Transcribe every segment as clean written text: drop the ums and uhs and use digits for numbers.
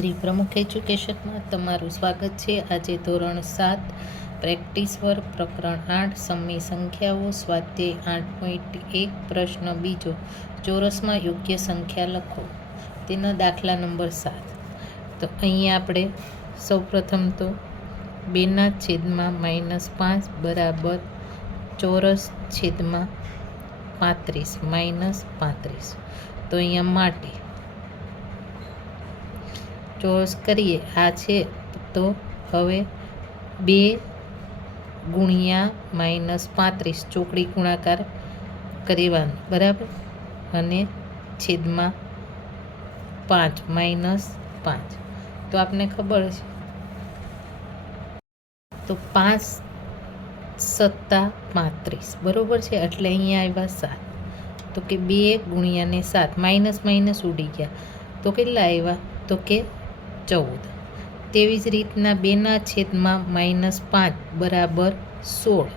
શ્રી પ્રમુખ એજ્યુકેશનમાં તમારું સ્વાગત છે। આજે ધોરણ 7 પ્રેક્ટિસ વર્ક પ્રકરણ 8 સમય સંખ્યાઓ સ્વાધ્યાય 8.1 પ્રશ્ન બીજો ચોરસમાં યોગ્ય સંખ્યા લખો। તેના દાખલા નંબર 7। તો અહીંયા આપણે સૌપ્રથમ તો 2/-5 બરાબર ચોરસ છેદમાં 35 -35। તો અહીંયા માટે ચોરસ કરીએ આ છે। તો હવે 2 ગુણ્યા -35 ચોકડી ગુણાકાર કરવાનો બરાબર, અને છેદમાં 5 -5। તો આપને ખબર છે તો 5 × 35 બરોબર છે, એટલે અહીંયા આવ્યા 7। તો કે 2 ગુણ્યા 7 માઇનસ ઉડી ગયા, તો કેટલા આવ્યા? તો કે 14। તેવી જ રીતના 2/-5 બરાબર 16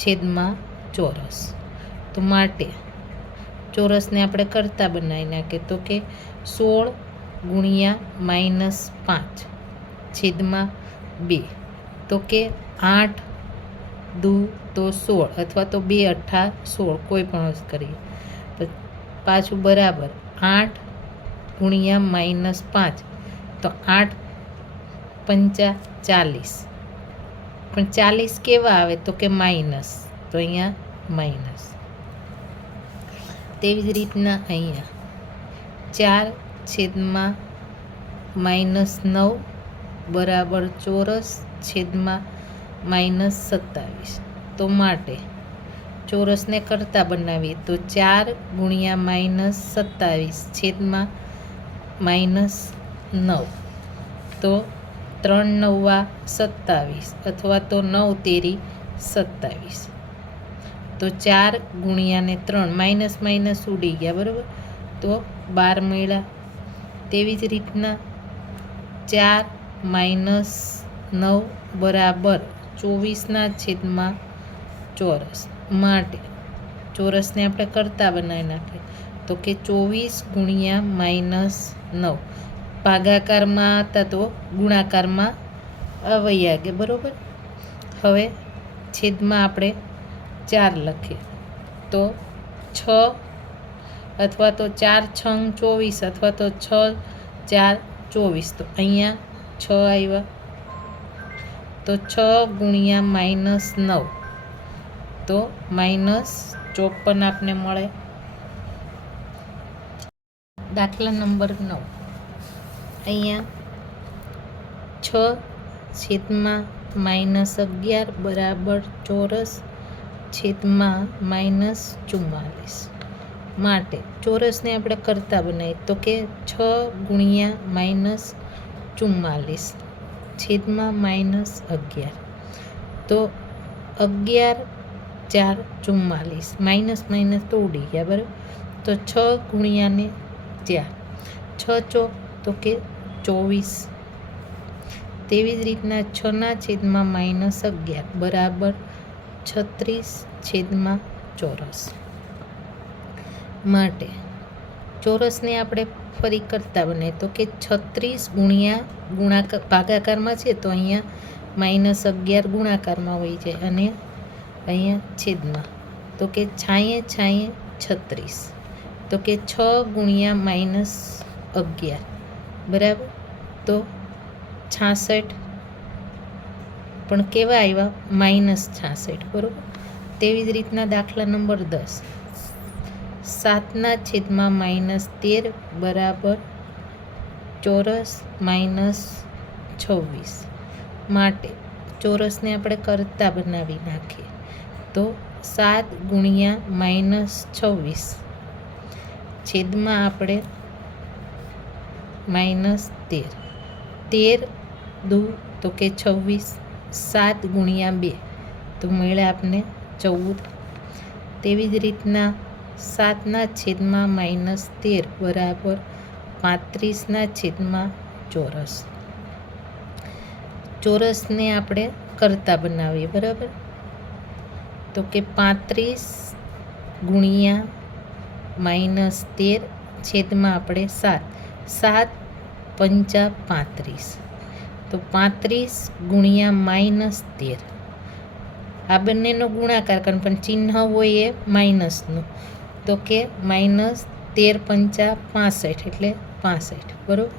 છેદમાં ચોરસ। તો માટે ચોરસને આપણે કરતા બનાવી નાખીએ, તો કે 16 ગુણ્યા -5 છેદમાં 2। તો કે 8 દુ તો 16 અથવા તો 2 × 16 કોઈ પણ વસ્તુ કરીએ તો પાછું બરાબર 8 ગુણ્યા -5 તો 8 × 5 = 40। પણ 40 કેવા આવે? તો કે માઇનસ, તો અહીંયા માઇનસ। તેવી જ રીતના અહીંયા 4 છેદમાં -9 બરાબર ચોરસ છેદમાં -27। તો માટે ચોરસને કરતા બનાવીએ તો 4 ગુણ્યા -27 છેદમાં -9। તો 3 × 9 = 27 અથવા તો 9 × 13 = 27। તો 4 ગુણ્યા 3 ઉડી ગયા બરાબર, તો 12 મળ્યા। તેવી જ રીતના 4 - 9 બરાબર 24 છેદમાં ચોરસ। માટે ચોરસને આપણે કરતા બનાવી નાખીએ, તો કે 24 ગુણ્યા -9 ભાગાકારમાં હતા તો ગુણાકારમાં વયા ગયા બરાબર। હવે છેદમાં આપણે 4 લખીએ, તો 6 અથવા તો 4 × 6 = 24 અથવા તો 6 × 4 = 24। તો અહીંયા 6 આવ્યા। તો 6 ગુણ્યા -9 તો -54 આપને મળે। દાખલા નંબર 9। અહીંયા 6 છેદમાં -11 બરાબર ચોરસ છેદમાં -44। માટે ચોરસને આપણે કરતા બનાવીએ, તો કે 6 ગુણ્યા -44 છેદમાં -11। તો 11 × 4 = 44 તો ઉડી ગયા બરાબર। તો 6 ગુણ્યા 4 6 × 4 તો કે 24। તેવી જ રીતના 6 છેદમાં -11 બરાબર 36 છેદમાં ચોરસ। માટે ચોરસને આપણે ફરી કરતા બનાવીએ, તો કે 36 ગુણ્યા ભાગાકારમાં છે તો અહીંયા -11 ગુણાકારમાં હોય છે, અને અહીંયા છેદમાં, તો કે છાંયે 36। તો કે 6 ગુણ્યા -11 બરાબર તો 66। પણ કેવા આવ્યા? -66 બરાબર। તેવી જ રીતના દાખલા નંબર 10। 7 છેદમાં -13 બરાબર ચોરસ -26। માટે ચોરસને આપણે કરતા બનાવી નાખીએ, તો 7 ગુણ્યા -26 છેદમાં આપણે -13 13 દુ તો કે 26 7 ગુણ્યા 2 તો મળ્યા આપને 14। તેવી જ રીતના 7 છેદમાં -13 બરાબર 35 છેદમાં ચોરસ। ચોરસને આપણે કરતા બનાવીએ બરાબર, તો કે 35 ગુણ્યા -13 છેદમાં આપણે 7 7 પંચા 35. તો 35 ગુણ્યા -13. આ બંનેનો ગુણાકાર કરે પણ ચિહ્ન હોય એ માઇનસનું. તો કે -13 પંચા 65 એટલે 65, બરાબર.